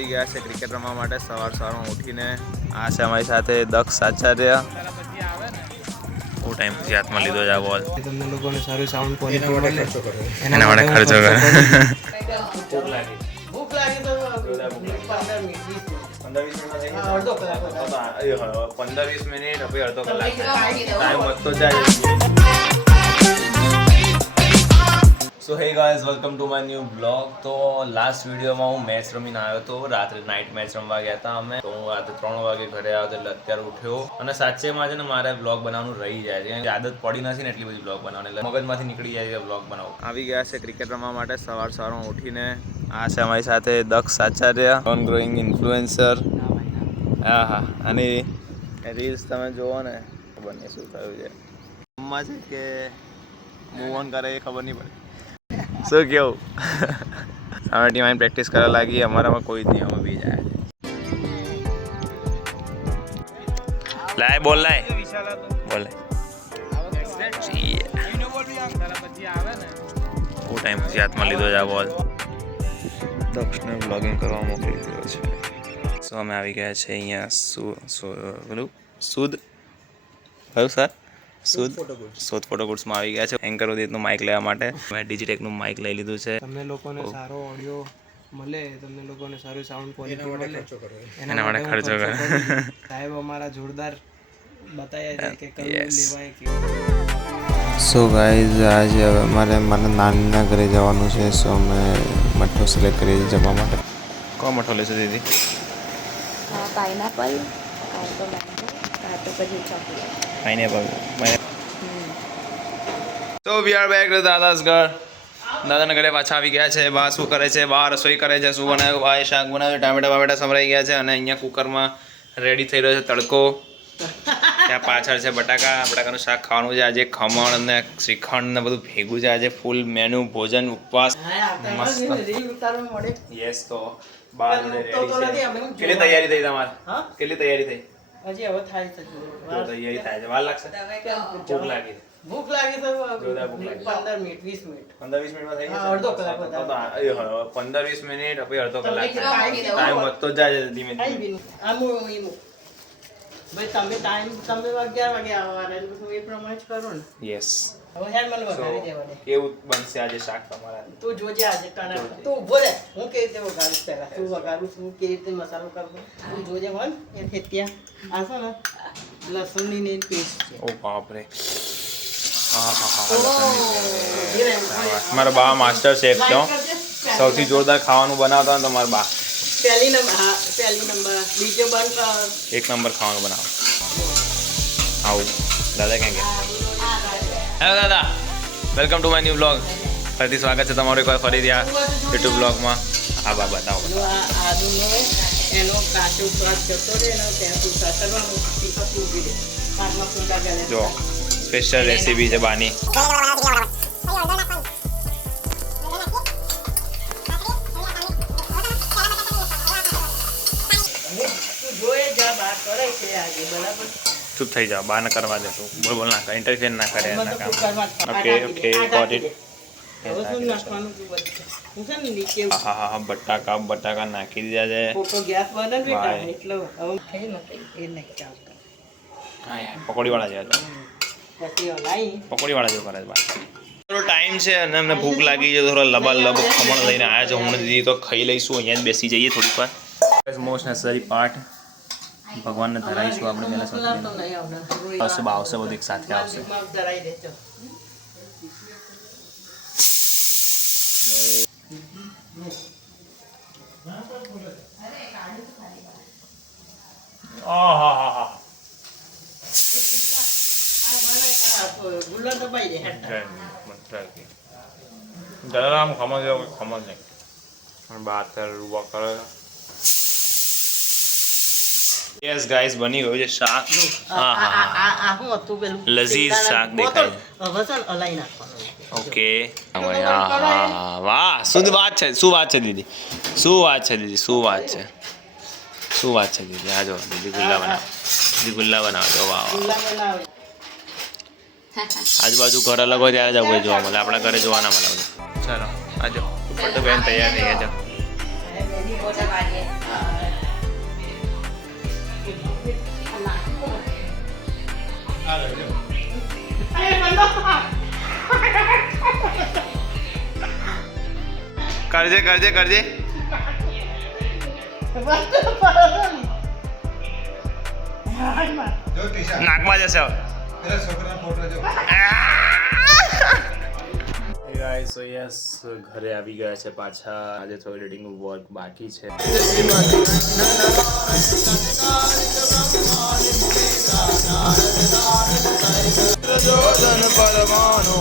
આવી ગયા છે ક્રિકેટ રમવા માટે સવારમાં ઉઠીને. આ છે અમારી સાથે દક્ષ આચાર્ય. બહુ ટાઈમ પછી હાથમાં લીધો છે આ બોલ. તમને લોકોને સારું સાઉન્ડ ક્વોલિટી મળે એના માટે ખર્ચો કરે. ભૂખ લાગી તો 15-20 મિનિટ હવે અડધો કલાક ટાઈમ વધતો જાય. So hey guys, welcome to my new blog. તો લાસ્ટ વિડીયોમાં હું મેચ રમીને આવ્યો હતો. રાત્રે નાઇટ મેચ રમવા ગયા હતા અમે. તો હું રાત્રે 3 વાગે ઘરે આવ્યો એટલે અત્યારે ઉઠ્યો. અને સાચેમાં છે ને મારે બ્લોગ બનાવવાનું રહી જાય છે. આદત પડી નથી ને એટલી બધી બ્લોગ બનાવવાની, એટલે મગજમાંથી નીકળી જાય છે બ્લોગ બનાવવું. આવી ગયા છે ક્રિકેટ રમવા માટે સવારમાં ઉઠીને. આ છે અમારી સાથે દક્ષ આચાર્ય, ઓન ગ્રોઈંગ ઇન્ફ્લુએન્સર. હા હા, અને રીલ્સ તમે જુઓ ને ખબર નહીં શું થયું છે. મમ્મા છે કે મૂવ ઓન કરે એ ખબર નહીં પડે. શું કેવું? સામે ટીમ આવીને પ્રેક્ટિસ કરવા લાગી. અમારામાં કોઈ જ નહીં, અમે બી જાય. લાય બોલ, લાય બોલ. બહુ ટાઈમ પછી હાથમાં લીધો છે આ બોલ. દક્ષને બ્લોગિંગ કરવા મોકલી દીધો છે. સો અમે આવી ગયા છે અહીંયા પેલું સુદ કયું સર શોધ ફોટોગુડ્સમાં આવી ગયા છે. એન્કર ઉદિતનું માઇક લેવા માટે મેં ડિજિટેકનું માઇક લઈ લીધું છે. તમને લોકોને સારો ઓડિયો મળે, તમને લોકોને સારું સાઉન્ડ ક્વોલિટી મળે એના માટે ખર્ચો કરે. સાહેબ અમારા જોરદાર બતાવ્યા છે કે કયું લેવાય કે. સો ગાઈઝ, આજે હવે મારા નાનીના ઘરે જવાનું છે. સો અમે મઠો સિલેક્ટ કરીએ જવા માટે. કોણ મઠો લેશે દીદી? પાઇનેપલ, કાંતો મેંગો, કાંતો પછી ચોકલેટ. પાઇનેપલ. તો વી આર બેક ટુ દાદા's ઘર. દાદાના ઘરે પાછા આવી ગયા છે. બા શું કરે છે? બા રસોઈ કરે છે. શું બનાવ્યું? બાએ શાક બનાવ્યું. ટામેટા સમરાઈ ગયા છે. અને અહીંયા કુકરમાં રેડી થઈ રહ્યો છે તડકો. ત્યાં પાછળ છે બટાકાનું શાક ખાવાનું છે. આજે ખમણ અને શ્રીખંડ ને બધું ભેગું છે. આજે ફૂલ મેનુ, ભોજન, ઉપવાસ મસ્ત. યસ, તો બા રેડી છે. કેટલી તૈયારી થઈ તમારે? કેટલી તૈયારી થઈ? હજી હવે થાય છે. તૈયારી થાય છે. વાર લાગશે? ભૂખ લાગી તો 15 મિનિટ 20 મિનિટ 15-20 મિનિટમાં થઈ જશે. અડધો કલાક 15-20 મિનિટ હવે અડધો કલાક ટાઈમ વધતો જાય છે ધીમે ધીમે. ભાઈ તમે 11 વાગે આવવાના એટલે હું એ પ્રમાણે જ કરો ને. યસ. હવે હેડ મને વઘારી દેવા દે. કેવું બનશે આજે શાક તમારા? તું જોજે આજે તને તું ઉભો રે. હું કેવી રીતે વઘારું પહેલા તું વઘારું છું, કેવી રીતે મસાલો કરતો તું જોજે. મન એ ખેતિયા આ છે ને લસણની ને પેસ્ટ છે. ઓ બાપ રે. મારા બા માસ્ટર શેફ છે. સૌથી જોરદાર ખાવાનું બનાવતા ને તમારા બા. પહેલી નંબર બીજો બંધ એક નંબર ખાવાનું બનાવો. આવું દાદા ક્યાં ગયા? હેલો દાદા, welcome to my new blog. ફરીથી સ્વાગત છે તમારું એકવાર ફરીથી આ યુટ્યુબ બ્લોગમાં. હા બા, બતાવો. આદુનો એનો કાચો સ્વાદ જતો રહે ને ત્યાં તું સાતરવાનું તીખું ઉભી દે પાકમાં કુંડા ગલે. જો સ્પેશિયલ રેસીપી છે બાની. ચૂપ થઈ જાઓ, બા ના કરવા દે. તું બોલ ના કરે, ઇન્ટરફિયર ના કરે એના કામ. Okay okay, got it. હા, બટાકા નાખી દીધા છે. પકોડી વાળા જેવા કરે છે. થોડો ટાઈમ છે અને અમને ભૂખ લાગી છે. થોડા લબાલબ ખમણ લઈને આવ્યા છે. હું દીદી તો ખાઈ લઈશું. અહીંયા જ બેસી જઈએ થોડીક વાર. Most necessary part. ભગવાનને ધરાઈશું આપણે પહેલા. આવશે બા, આવશે બધું એક સાથે આવશે. જલારામ ખમણ જેવો ખમણ નહીં. બાત કરે. યસ ગાઈસ, બની ગયું છે શાક. લઝીઝ શાક દેખાય છે. ઓકે. વાહ, શું વાત છે? શું વાત છે દીદી? શું વાત છે દીદી? શું વાત છે? શું વાત છે દીદી? આ જો દીદી ગુલ્લા બનાવો. દીદી ગુલ્લા બનાવો. જો વાહ. આજુબાજુ ઘર અલગ હોય ત્યારે જ આવું જોવા મળે. આપણા ઘરે જોવા ના મળે. ચાલો આજો ઉપર તો બેન તૈયાર થઈ ગયા. કરજે કરજે કરજે. નાકમાં જશે હવે. ગાઈસ સો યસ ઘરે આવી ગયા છે પાછા. આજે થોડું એડિટિંગનું વર્ક બાકી છે. પરમાનો